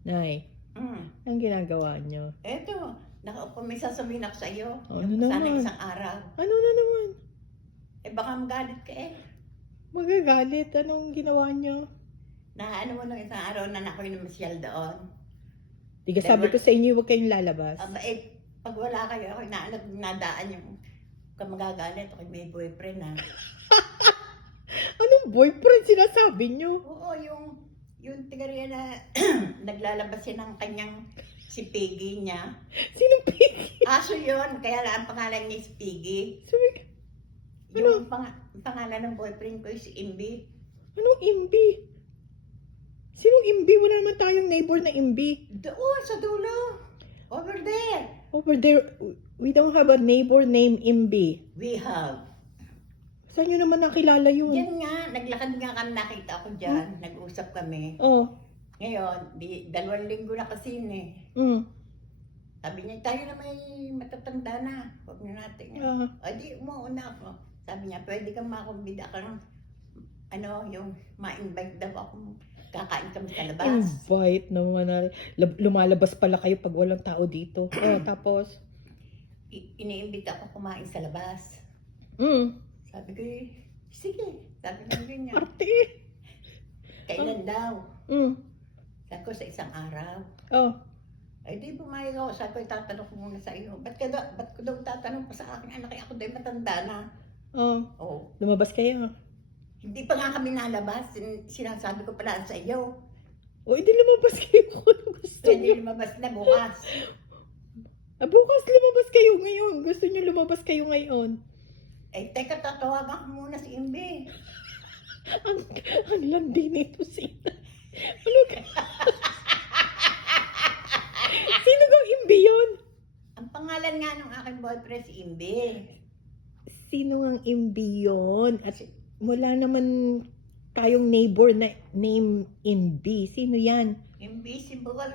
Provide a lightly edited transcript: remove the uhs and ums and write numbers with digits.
Nay, ang ginagawa nyo? Eto, may sasabihin ako sa iyo. Ano Yung sana naman? isang araw. Ano na naman? Eh baka magalit ka eh. Magagalit. Anong ginawa nyo? Na ano mo nung isang araw na ako'y namasyal doon. Diga sabi ko sa inyo, huwag kayong lalabas. Pag wala kayo, ako'y nadaan yung magagalit. Ako'y may boyfriend na. Anong boyfriend sinasabi nyo? Oo, yung tigariya na naglalabas siya ng kanyang si Piggy niya. Sinong Piggy? Aso yun, kaya ang pangalan niya si Piggy. Ano? Yung pangalan ng boyfriend ko si Imbi. Anong Imbi? Sinong Imbi? Wala naman tayong neighbor na Imbi. Doon, sa dulo. Over there. Over there, we don't have a neighbor named Imbi. We have. Saan nyo naman nakilala yun? Yan nga, naglakad nga kami, nakita ko dyan. Nag-usap kami. Oh. Ngayon, 2 linggo na kasi yun eh. Sabi niya, tayo na may matatanda na. Huwag na natin. Di, umuuna ako. Sabi niya, pwede kang makumbida kang, yung ma-invite daw ako. Kakain kami sa labas. Invite naman na. Lumalabas pala kayo pag walang tao dito. Tapos? Iniimbita ako kumain sa labas. Sabi ko, sige. Sabi ko ganyan. Arte. Kailan daw? Sabi ko, sa isang araw. Ay di pumayag ako. Sabi ko, itatanong ko muna sa iyo. Ba't ko daw tatanong pa sa akin? Anak, ako daw matanda na. Lumabas kayo. Hindi pa nga kami nalabas. Sinasabi ko pala sa iyo. Hindi lumabas kayo kung gusto Pwede nyo. lumabas na bukas. Bukas lumabas kayo ngayon. Gusto nyo lumabas kayo ngayon. Teka, tatawagan ko muna si Imbe. Ang landi nito sila. Ano ka? Sino bang Imbi yun? Ang pangalan nga ng aking boyfriend si Imbe. Sino ang Imbi yun? At wala naman tayong neighbor na name Imbi. Sino yan? Invisible.